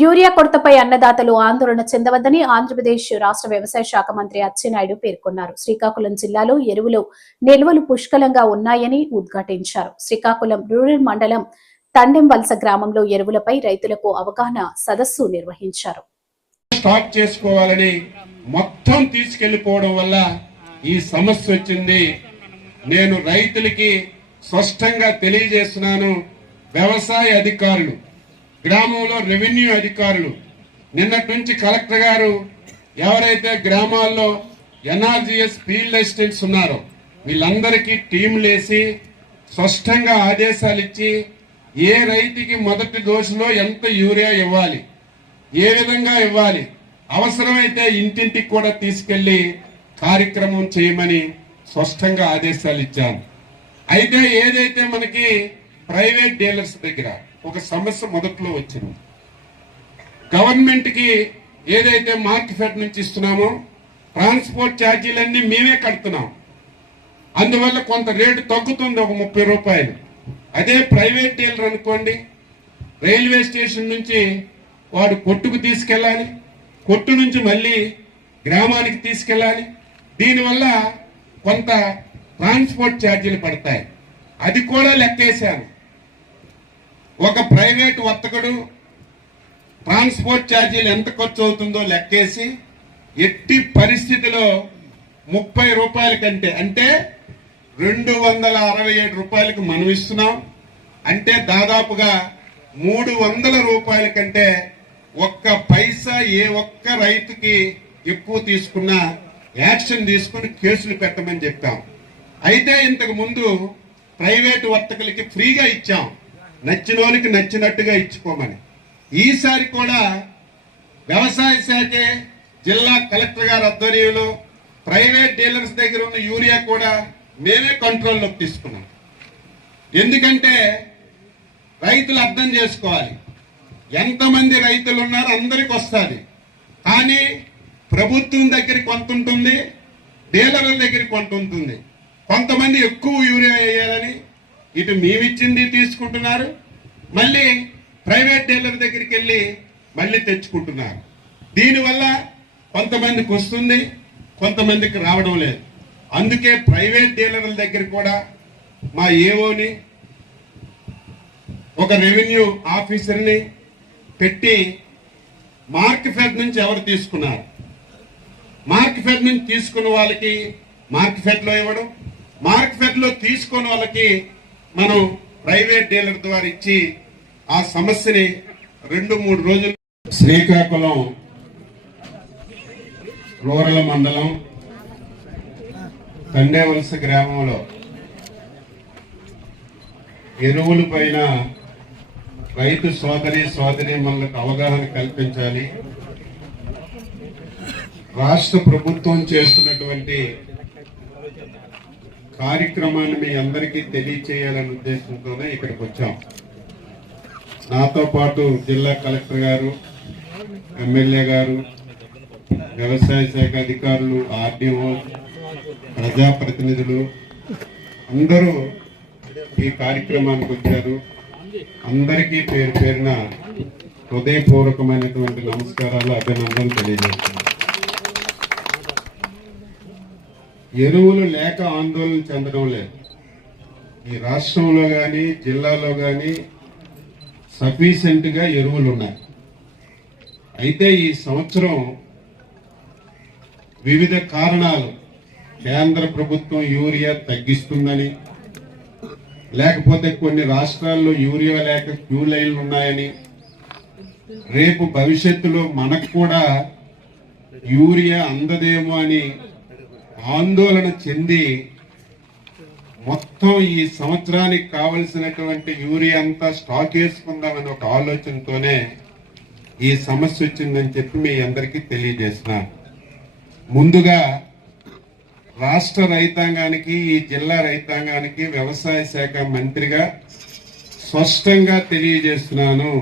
Urea కొరతపై అన్నదాతలు ఆందోళన చెందవద్దని ఆంధ్రప్రదేశ్ రాష్ట్ర వ్యవసాయ శాఖ మంత్రి అచ్చెన్నాయుడు పేర్కొన్నారు. శ్రీకాకుళం జిల్లాలో ఎరువులు నిల్వలు పుష్కలంగా ఉన్నాయని ఉద్ఘాటించారు. శ్రీకాకుళం రూరల్ మండలం తండెం వలస గ్రామంలో ఎరువులపై రైతులకు అవగాహన సదస్సు నిర్వహించారు. స్టాక్ చేసుకోవాలని మొత్తం తీసుకెళ్ళిపోవడం వల్ల ఈ సమస్య వచ్చింది. నేను రైతులకి స్పష్టంగా తెలియజేస్తున్నాను. వ్యవసాయ అధికారులు గ్రామంలో రెవెన్యూ అధికారులు. నిన్నటి నుంచి కలెక్టర్ గారు ఎవరైతే గ్రామాల్లో ఎన్ఆర్జిఎస్ ఫీల్డ్ అసిస్టెంట్స్ ఉన్నారో వీళ్ళందరికీ టీంలేసి స్పష్టంగా ఆదేశాలు ఇచ్చి ఏ రైతుకి మొదటి దోశలో ఎంత యూరియా ఇవ్వాలి ఏ విధంగా ఇవ్వాలి అవసరమైతే ఇంటింటికి కూడా తీసుకెళ్ళి కార్యక్రమం చేయమని స్పష్టంగా ఆదేశాలు ఇచ్చాను అయితే ఏదైతే మనకి ప్రైవేట్ డీలర్స్ దగ్గర ఒక సమస్య మొదట్లో వచ్చింది. గవర్నమెంట్కి ఏదైతే మార్కెట్ ఫెడ్ నుంచి ఇస్తున్నామో ట్రాన్స్పోర్ట్ ఛార్జీలన్నీ మేమే కడుతున్నాం. అందువల్ల కొంత రేటు తగ్గుతుంది ఒక ముప్పై రూపాయలు. అదే ప్రైవేట్ డీలర్ అనుకోండి రైల్వే స్టేషన్ నుంచి వాడు కొట్టుకు తీసుకెళ్ళాలి కొట్టు నుంచి మళ్ళీ గ్రామానికి తీసుకెళ్ళాలి. దీనివల్ల కొంత ట్రాన్స్పోర్ట్ ఛార్జీలు పడతాయి. అది కూడా లెక్కేశాను. ఒక ప్రైవేట్ వర్తకుడు ట్రాన్స్పోర్ట్ ఛార్జీలు ఎంత ఖర్చు అవుతుందో లెక్కేసి ఎట్టి పరిస్థితిలో ముప్పై రూపాయల కంటే అంటే రెండు వందల అరవై ఏడు రూపాయలకు మనం ఇస్తున్నాం. అంటే దాదాపుగా మూడు వందల రూపాయల కంటే ఒక్క పైసా ఏ ఒక్క రైతుకి ఎక్కువ తీసుకున్నా యాక్షన్ తీసుకుని కేసులు పెట్టమని చెప్పాం. అయితే ఇంతకు ముందు ప్రైవేటు వర్తకులకి ఫ్రీగా ఇచ్చాం. నచ్చిన వాళ్ళకి నచ్చినట్టుగా ఇచ్చుకోమని. ఈసారి కూడా వ్యవసాయ శాఖే జిల్లా కలెక్టర్ గారి ఆధ్వర్యంలో ప్రైవేట్ డీలర్స్ దగ్గర ఉన్న యూరియా కూడా మేమే కంట్రోల్లోకి తీసుకున్నాం. ఎందుకంటే రైతులు అర్థం చేసుకోవాలి. ఎంతమంది రైతులు ఉన్నారో అందరికి వస్తుంది. కానీ ప్రభుత్వం దగ్గర కొంత ఉంటుంది డీలర్ల దగ్గర కొంత ఉంటుంది. కొంతమంది ఎక్కువ యూరియా వేయాలని ఇటు మేమిచ్చింది తీసుకుంటున్నారు మళ్ళీ ప్రైవేట్ డీలర్ దగ్గరికి వెళ్ళి మళ్ళీ తెచ్చుకుంటున్నారు. దీనివల్ల కొంతమందికి వస్తుంది కొంతమందికి రావడం లేదు. అందుకే ప్రైవేట్ డీలర్ల దగ్గర కూడా మా ఏఓని ఒక రెవెన్యూ ఆఫీసర్ని పెట్టి మార్క్ ఫెడ్ నుంచి ఎవరు తీసుకున్నారు? మార్క్ ఫెడ్ నుంచి తీసుకున్న వాళ్ళకి మార్క్ ఫెడ్లో ఇవ్వడం మార్క్ ఫెడ్లో తీసుకున్న వాళ్ళకి మనం ప్రైవేట్ డీలర్ ద్వారా ఇచ్చి ఆ సమస్యని రెండు మూడు రోజులు శ్రీకాకుళం రూరల్ మండలం తండేవలస గ్రామంలో ఎరువుల పైన రైతు సోదరి సోదరి మనకు అవగాహన కల్పించాలి. రాష్ట్ర ప్రభుత్వం చేస్తున్నటువంటి కార్యక్రమాన్ని మీ అందరికీ తెలియచేయాలనే ఉద్దేశంతోనే ఇక్కడికి వచ్చాం. నాతో పాటు జిల్లా కలెక్టర్ గారు ఎమ్మెల్యే గారు వ్యవసాయ శాఖ అధికారులు ఆర్డీఓ ప్రజాప్రతినిధులు అందరూ ఈ కార్యక్రమానికి వచ్చారు. అందరికీ పేరు పేరున హృదయపూర్వకమైనటువంటి నమస్కారాలు అభినందనలు తెలియజేస్తున్నాను. ఎరువులు లేక ఆందోళన చెందడం లేదు. ఈ రాష్ట్రంలో కానీ జిల్లాలో కానీ సఫిషియెంట్ ఎరువులు ఉన్నాయి అయితే ఈ సంవత్సరం వివిధ కారణాలు కేంద్ర ప్రభుత్వం యూరియా తగ్గిస్తుందని లేకపోతే కొన్ని రాష్ట్రాల్లో యూరియా లేక క్యూ లైన్లు ఉన్నాయని రేపు భవిష్యత్తులో మనకు కూడా యూరియా అందదేమో అని ఆందోళన చెంది మొత్తం ఈ సంవత్సరానికి కావలసినటువంటి యూరియా అంతా స్టాక్ వేసుకుందామని ఒక ఆలోచనతోనే ఈ సమస్య వచ్చిందని చెప్పి మీ అందరికీ తెలియజేసిన ముందుగా రాష్ట్ర రైతాంగానికి ఈ జిల్లా రైతాంగానికి వ్యవసాయ శాఖ మంత్రిగా స్పష్టంగా తెలియజేస్తున్నాను.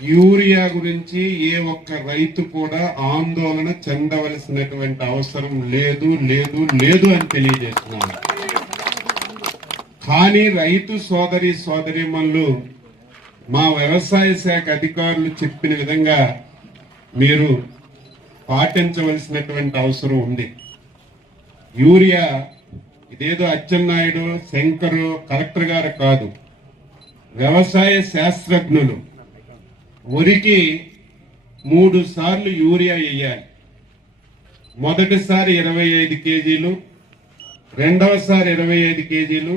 యూరియా గురించి ఏ ఒక్క రైతు కూడా ఆందోళన చెందవలసినటువంటి అవసరం లేదు లేదు లేదు అని తెలియజేస్తున్నాను కానీ రైతు సోదరి సోదరిమల్లు మా వ్యవసాయ శాఖ అధికారులు చెప్పిన విధంగా మీరు పాటించవలసినటువంటి అవసరం ఉంది. యూరియా ఇదేదో అచ్చెన్నాయుడు శంకరు కలెక్టర్ గారు కాదు. వ్యవసాయ శాస్త్రజ్ఞులు వరికి మూడు సార్లు యూరియా వేయాలి మొదటిసారి ఇరవై ఐదు కేజీలు రెండవసారి ఇరవై ఐదు కేజీలు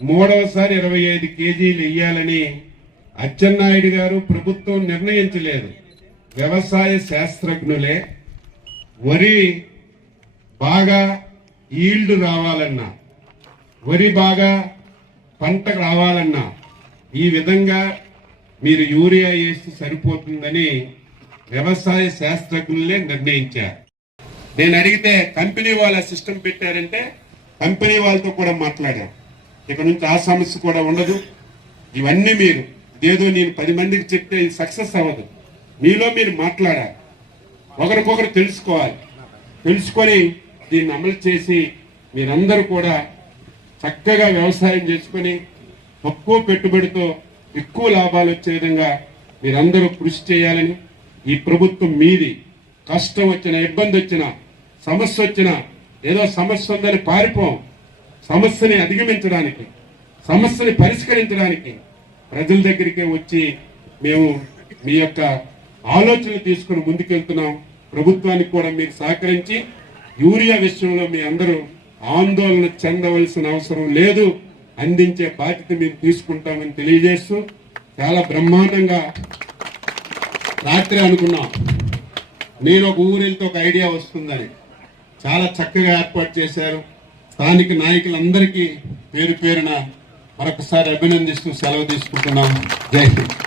మూడవసారి ఇరవై ఐదు కేజీలు వేయాలని అచ్చెన్నాయుడు గారు ప్రభుత్వం నిర్ణయించలేదు. వ్యవసాయ శాస్త్రజ్ఞులే వరి బాగా ఈల్డ్ రావాలన్నా వరి బాగా పంట రావాలన్నా ఈ విధంగా మీరు యూరియా వేస్తే సరిపోతుందని వ్యవసాయ శాస్త్రజ్ఞులే నిర్ణయించారు. నేను అడిగితే కంపెనీ వాళ్ళ సిస్టమ్ పెట్టారంటే కంపెనీ వాళ్ళతో కూడా మాట్లాడాం ఇక నుంచి ఆ సమస్య కూడా ఉండదు. ఇవన్నీ మీరు ఇదేదో నేను పది మందికి చెప్తే ఇది సక్సెస్ అవ్వదు. మీలో మీరు మాట్లాడాలి. ఒకరికొకరు తెలుసుకోవాలి. తెలుసుకొని దీన్ని అమలు చేసి మీరందరూ కూడా చక్కగా వ్యవసాయం చేసుకొని తక్కువ పెట్టుబడితో ఎక్కువ లాభాలు వచ్చే విధంగా మీరందరూ కృషి చేయాలని ఈ ప్రభుత్వం మీది కష్టం వచ్చిన ఇబ్బంది వచ్చిన సమస్య వచ్చిన ఏదో సమస్య ఉందని పారిపోం. సమస్యని అధిగమించడానికి సమస్యని పరిష్కరించడానికి ప్రజల దగ్గరికి వచ్చి మేము మీ యొక్క ఆలోచనలు తీసుకుని ముందుకెళ్తున్నాం. ప్రభుత్వానికి కూడా మీరు సహకరించి యూరియా విషయంలో మీ అందరూ ఆందోళన చెందవలసిన అవసరం లేదు. అందించే బాధ్యత మేము తీసుకుంటామని తెలియజేస్తూ చాలా బ్రహ్మాండంగా రాత్రి అనుకున్నాం. నేను ఒక ఊరితో ఒక ఐడియా వస్తుందని. చాలా చక్కగా ఏర్పాటు చేశారు. స్థానిక నాయకులందరికీ పేరు పేరున మరొకసారి అభినందిస్తూ సెలవు తీసుకుంటున్నాం. జై హింద్.